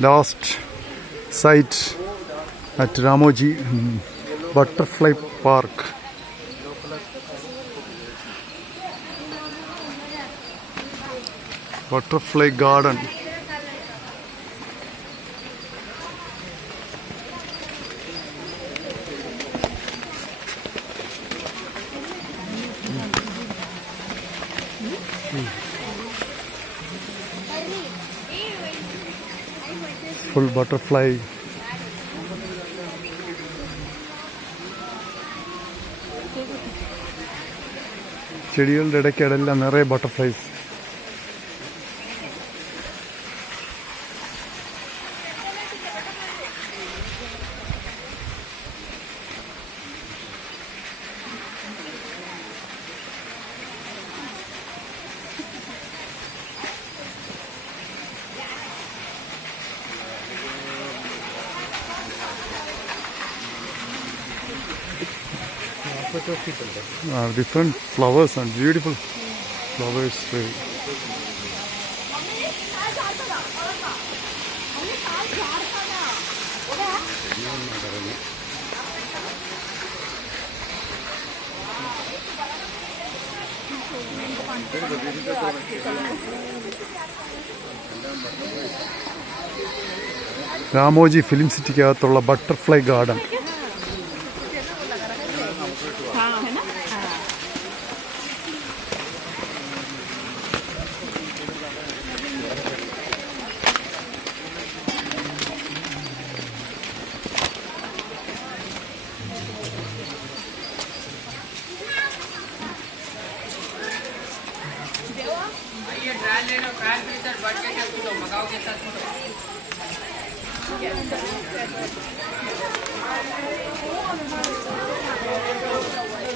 Last site at Ramoji Butterfly Park. Butterfly Garden. Full butterfly. ചെടികളുടെ ഇടയ്ക്കിടെല്ലാം നിറയെ butterflies. Different flowers and beautiful flowers. Ramoji film സിറ്റിക്കകത്തുള്ള butterfly garden.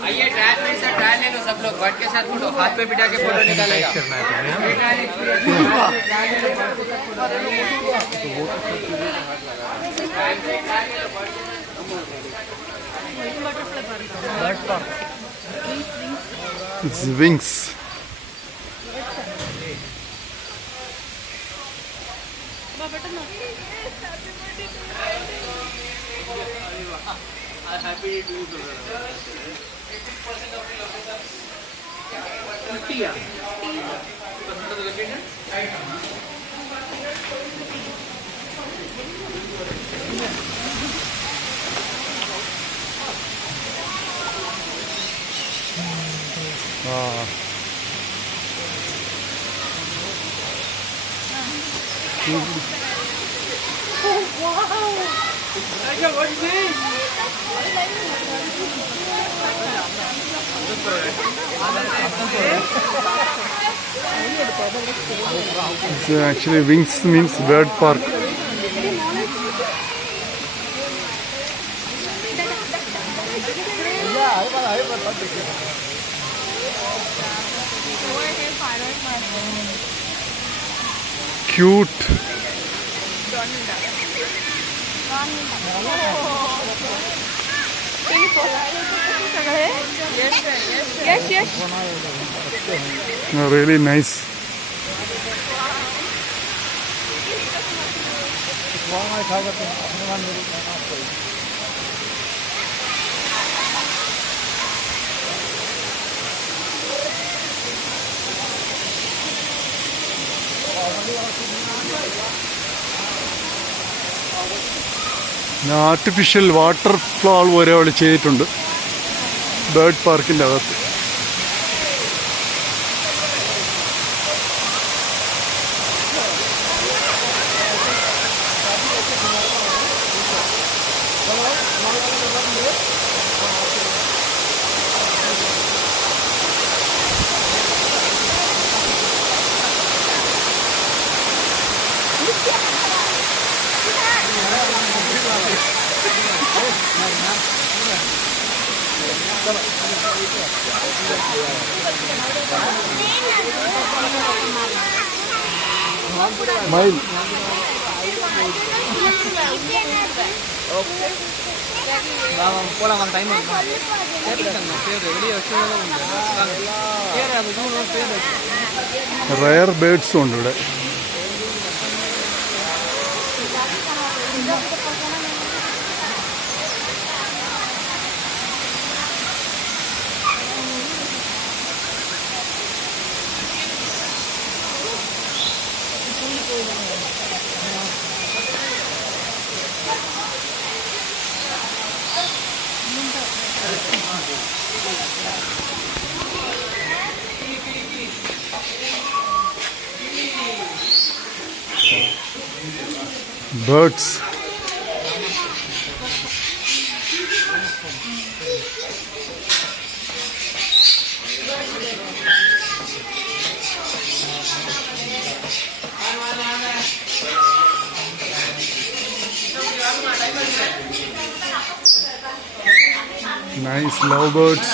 आइए trial में sir trial ले लो सब लोग बट के साथ फोटो हाथ पे बिठा के फोटो निकालेगा It's wings. Happy to do Oh, wow! What is this? So actually wings means bird park. Cute. Yes. Really nice. Artificial water fall വരെ അവിടെ ചെയ്തിട്ടുണ്ട് ബേർഡ് പാർക്കിൻ്റെ അകത്ത്. Mile. റയർ ബേർഡ്സും ഉണ്ട് ഇവിടെ. Birds. Nice lovebirds.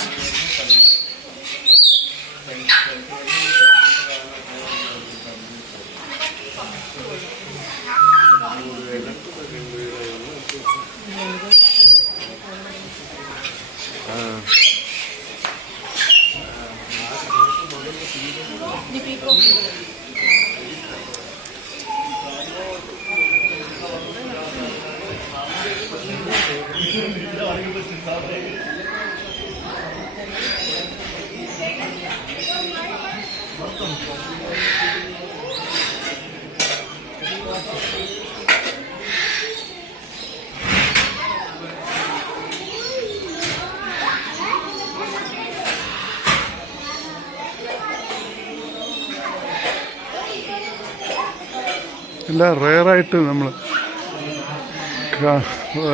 എല്ലാം റെയറായിട്ട് നമ്മൾ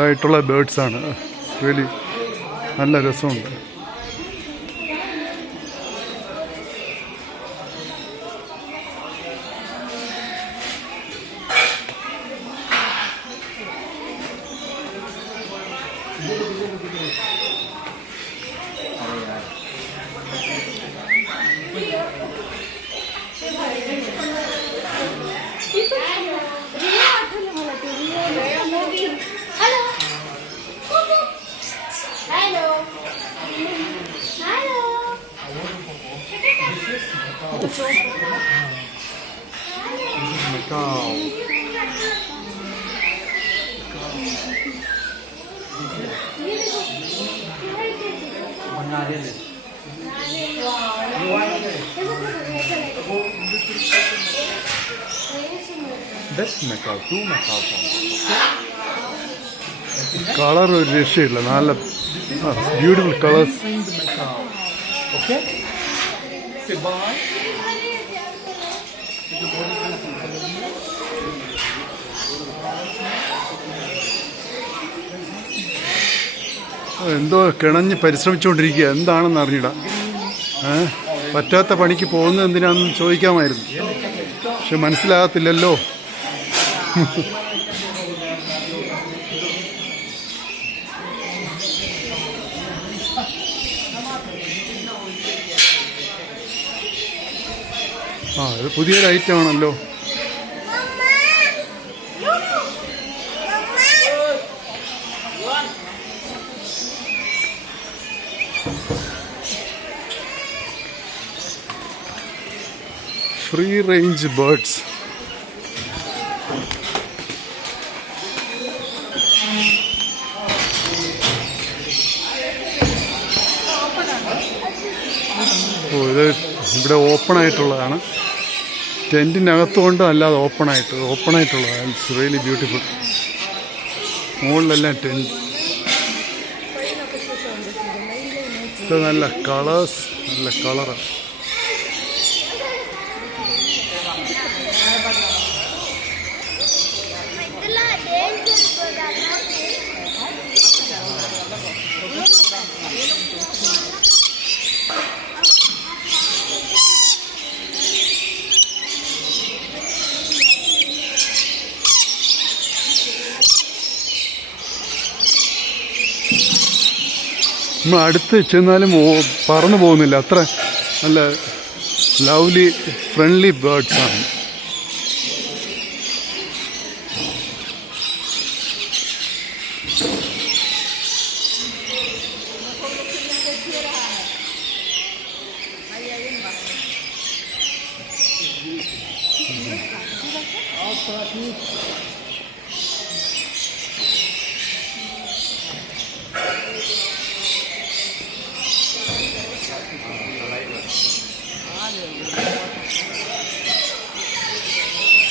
ആയിട്ടുള്ള ബേർഡ്സാണ്. റിയലി നല്ല രസമുണ്ട്. കളർ ഒരു രക്ഷയില്ല, നല്ല ബ്യൂട്ടിഫുൾ കളേഴ്സ്. എന്തോ കിണഞ്ഞ് പരിശ്രമിച്ചുകൊണ്ടിരിക്കുക, എന്താണെന്ന് അറിഞ്ഞിടാം. പറ്റാത്ത പണിക്ക് പോകുന്നത് എന്തിനാണെന്ന് ചോദിക്കാമായിരുന്നു, പക്ഷെ മനസ്സിലാകത്തില്ലല്ലോ. ഇത് പുതിയൊരു ഐറ്റം ആണല്ലോ. Free range birds. ഇത് ഇവിടെ ഓപ്പൺ ആയിട്ടുള്ളതാണ്. ടെൻറ്റിനകത്തുകൊണ്ട് അല്ലാതെ ഓപ്പണായിട്ടുള്ളതാണ്. It's really beautiful. മുകളിലെല്ലാം ടെൻറ്റ്. ഇത് നല്ല കളേഴ്സ്, നല്ല കളറാണ്. നമ്മൾ അടുത്ത് ചെന്നാലും പറന്നു പോകുന്നില്ല, അത്ര നല്ല ലവ്ലി ഫ്രണ്ട്ലി ബേർഡ്സാണ്.